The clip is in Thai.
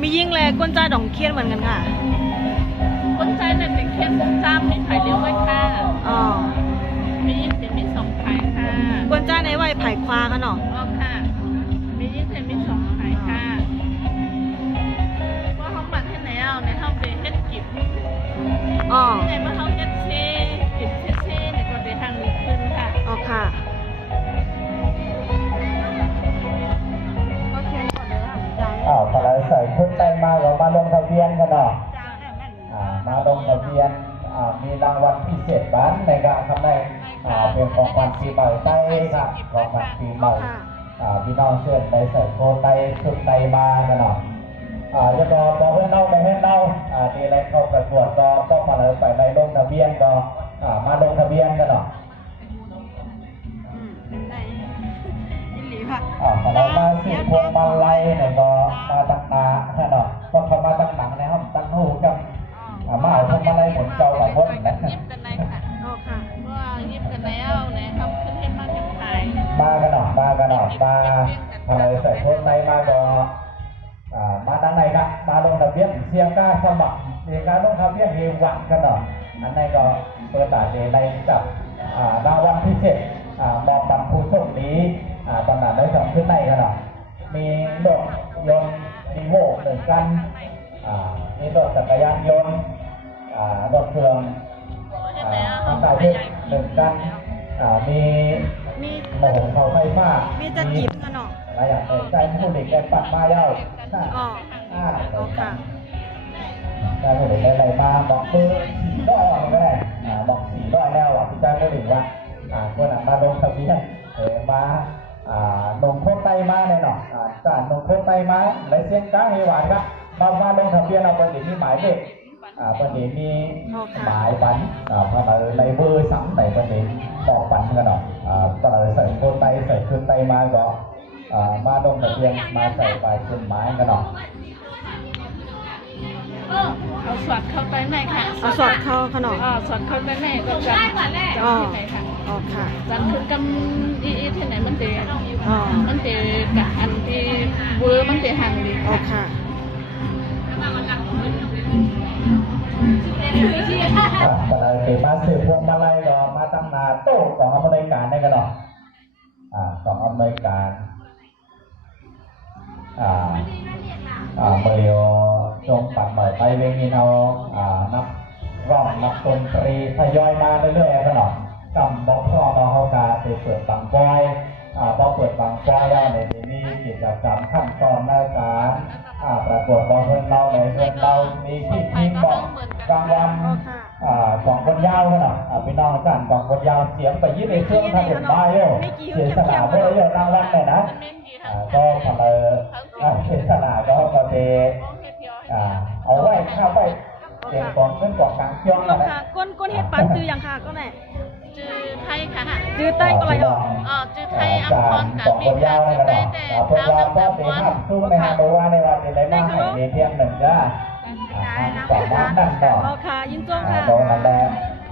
มียิ่งแลก้นจ้าดองเคียนเหมือนกันค่ะคนใจเนี่ยเป็นเคียนมุกจ้ามมีไผ่เลี้ยวไว้ค่ะอ๋อมียิ่งเป็นมี2ไผ่ค่ะก้นจ้าในไว้ไผ่ควาค่ะเนาะอ๋อค่ะมียิ่งเป็นมี2ไผ่ค่ะว่าเขาปัดที่ไหนเอาในห้องเดเฮ็ดกิบอ๋อในเมื่อเขาเฮ็ดเช่กิบเช่ในก็เดทางนี้ขึ้นค่ะอ๋อค่ะพอเราใส่ชุดใจมาก็มาลงทะเบียนกันเนาะมาลงทะเบียนมีรางวัลพิเศษบ้านในการทำในเป็นของขวัญปีใหม่ใต้ครับของขวัญปีใหม่พี่น้องเชิญไปใส่โคไตชุดไตมากันเนาะจะบอกเพื่อนเล่าไปให้เล่าดีอะไรเข้าประกวดก็ต้องมาเลยใส่ในลงทะเบียนก็มาลงทะเบียนกันเนาะพอเรามาสิพวงมาลัยเนี่ยก็มาตั้งนาเนาะก็เขามาตั้งหนังนะครับตั้งหูกับมาเอาพวงมาลัยหมุนเจ้าหลายคนนะยิบกันไหนค่ะอ๋อค่ะว่ายิบกันแล้วเนี่ยเขาขึ้นให้มาเป็นไทยมากันหน่อยมากันหน่อยมาอะไรใส่พวงในมาก็มาตั้งไหนครับมาลงทะเบียนเสียงกาสมัครเสียงการลงทะเบียนเฮวังกันหน่อยอันนี้ก็เปิดตาเดย์ในกับรางวัลพิเศษมอบตังผู้โชคดีตอนนั้นได้สองขึ้นในกันหน่อยมีรถยนต์มีโว้หนึ่งกันมีรถจักรยานยนต์รถเครื่องน้ำตาลเพชรหนึ่งกันมีโมโหเขาไฟฟ้ามีจะกิบกันเนาะอะไรอย่างใจผู้เด็กแกปัดมาเย้าอ๋อค่ะใจผู้เด็กอะไรมาบอกปืน400ออกก็ได้บอก400แล้วพี่จ้าก็ถึงว่าคนมาลงทะเบียนมาลงโคตรไตมาเลยเนาะจ่าลงโคตรไตมาไรเส้นก้าให้หวานครับมาลงทะเบียนเราเป็นมีหมายเด็กประเด็นมีหมายปันพอเราในเบอร์สังในประเด็นบอกปันกันเนาะก็เราใส่โคตรไตใส่ขึ้นไตมาก็มาลงทะเบียนมาใส่ไปขึ้นไม้กันเนาะเอาสอดเข้าไปในค่ะเอาสอดเข้าขนมสอดเข้าไปในก็จะอ๋อค่ะอ๋อค่ะจันคือกำอีที่ไหนมันเตะมันเตะกับอันที่เวอร์มันเตะห่างดีอ๋อค่ะก็เลยเก็บมาสืบพวงมาลัยก็มาตั้งนาโต้ของอเมริกันได้กันเนาะของอเมริกันเมื่อจงปัดหน่อยไปเวงีเอานักร้องนักดนตรีทยอยมาเรื่อยๆกันเนาะกำบอกพ่อเราเขาการไปเปิดบังบอยพอเปิดบังบอยแล้วในที่นี้กิจกรรมขั้นตอนในการประกวดบอลเพื่อนเราในเพื่อนเรามีที่ทีมบอกกลางวันกองคนยาวกันเนาะพี่น้องกันกองคนยาวเสียงไปยืดในเครื่องทางเดินได้เลยเสียสละเพื่อเยอะรางวัลเลยนะก็พอเราเสียสละก็ไปเอาไว้ข้าวไปเก็บของเพื่อนกองกลางเชียงนะก้นเห็ดปันจืออย่างค่ะก็ไหนจือไทยค่ะจือใต้ก็อะไรหรอจือไทยอัมพรกับมีค่ะจือใต้แต่เท้าน้ำตาบวนสู้ในฮาโดวาในวันนี้เลยมาให้เพียงหนึ่งจ้าสองวันนั่นต่อค่ะยินจ้วงค่ะโดนนั่นแหละ